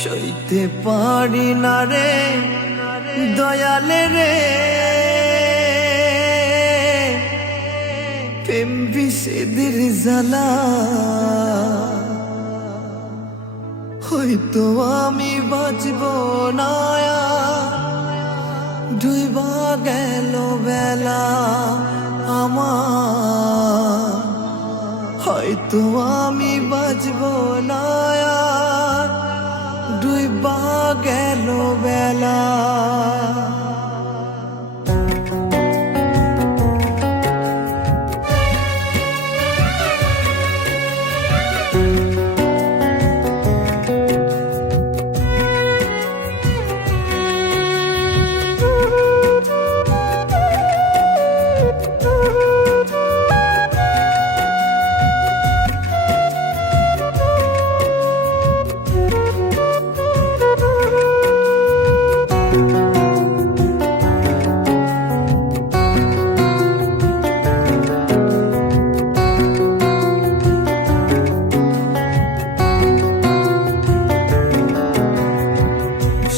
সইতে পারি না রে দয়ালে রে, প্রেম বিষেদের জ্বালা। হয়তো আমি বাঁচব না, ডুইবা গেল বেলা আমার। হয়তো আমি বাঁচব না, ডুইবা গেল বেলা।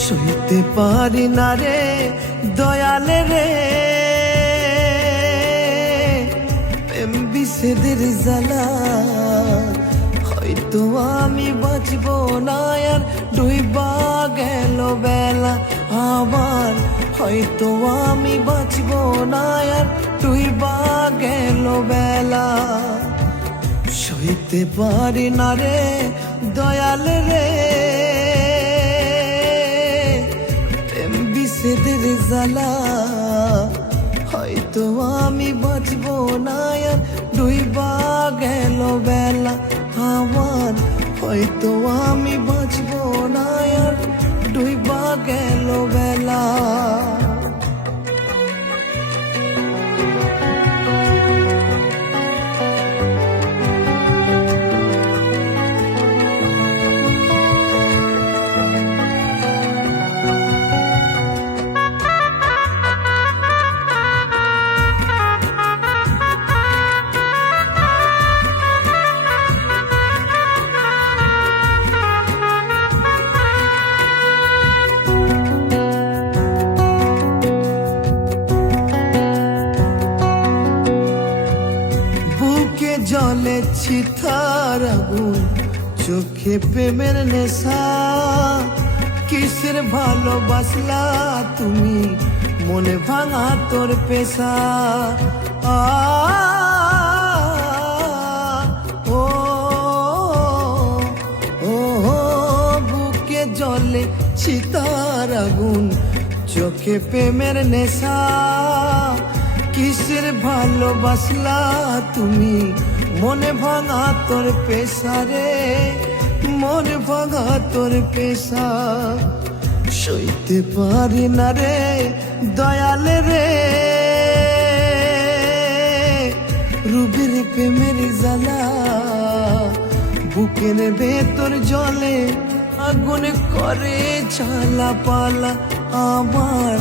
সইতে পারি না রে দয়ালে রে, প্রেম বিষেদের জ্বালা। হয়তো আমি বাঁচব না আর, ডুইবা গেল বেলা আমার। হয়তো আমি বাঁচব না আর, ডুইবা গেল বেলা। সইতে পারি না রে দয়ালে রে, বিষেদের জ্বালা। হয়তো আমি বাঁচব না আর, ডুইবা গেল বেলা আমার। হয়তো আমি বাঁচব না আর, ডুইবা গেল বেলা। জলে চিতার আগুন, চোখে প্রেমের নেশা। কিসের ভালোবাসলা তুমি, মনে ভাঙা তোর পেশা। ও ও বুকে জলে চিতার আগুন, চোখে প্রেমের নেশা। কিসের ভালোবাসলা তুমি, মনে ভাঙা তোর পেশা রে, মনে ভাঙা তোর পেশা। সইতে পারি না রে দয়ালে রে, রুবির প্রেমের জ্বালা। বুকের ভেতর জলে আগুন করে চালা পালা আমার।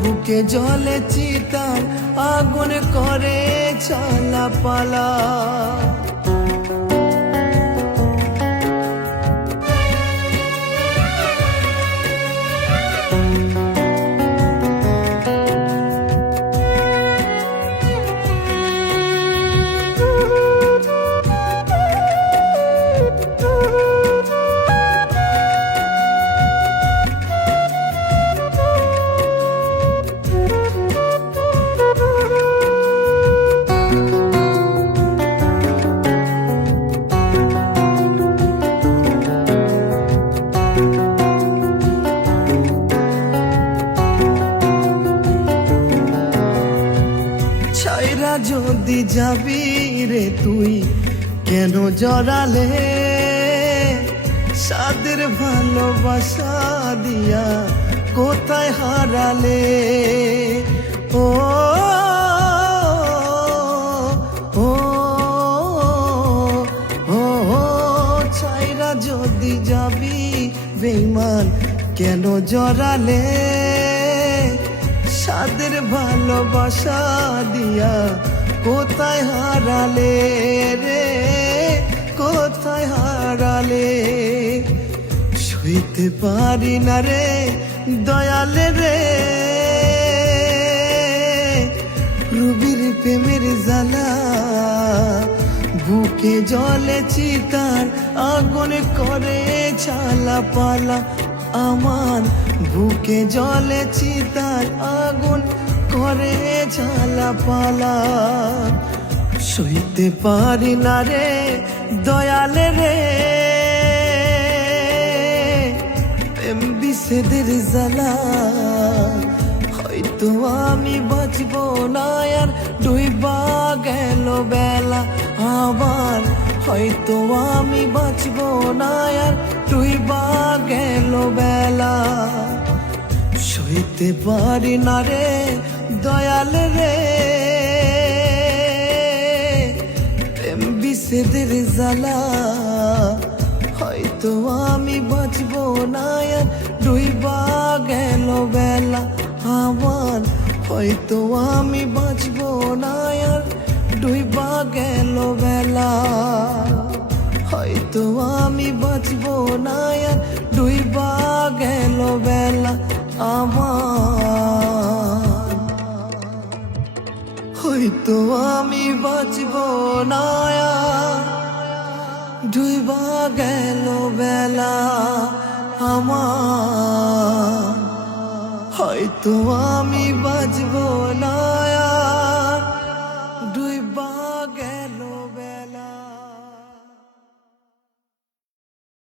বুকে জলে চিতার আগুন করে চালা পালা। যদি যাবি রে তুই, কেন জড়ালে সাদের ভালোবাসা দিয়া, কোথায় হারালে। ও ও ও ছাইরা যদি যাবি বেঈমান, কেন জড়ালে সাদের ভালোবাসা দিয়া, কোথায় হারালে রে, কোথায় হারালে। সইতে পারি না রে দয়াল রে, রুবির প্রেমের জ্বালা বুকে জলে চিতার আগুন করে ছালা পালা, আমার বুকে জলে চিতার আগুন করে ছালা পালা। সইতে পারি না রে দয়াল রে, প্রেম বিচ্ছেদের জ্বালা, হয়তো আমি বাঁচবো না আর ডুইবা গেল বেলা আমার, হয়তো আমি বাঁচবো না আর ডুইবা গেল বেলা। সইতে পারি না রে দয়াল রে, প্রেম বিচ্ছেদের জ্বালা, হয়তো আমি বাঁচবো না আর ডুইবা গেল বেলা আমার, হয়তো আমি বাঁচবো না আর ডুইবা গেল বেলা, হয়তো আমি বাঁচবো না আর ডুইবা গেল বেলা আমার, হয়তো আমি বাঁচবো না আর ডুইবা গেল বেলা আমার, হয়তো আমি বাঁচবো না।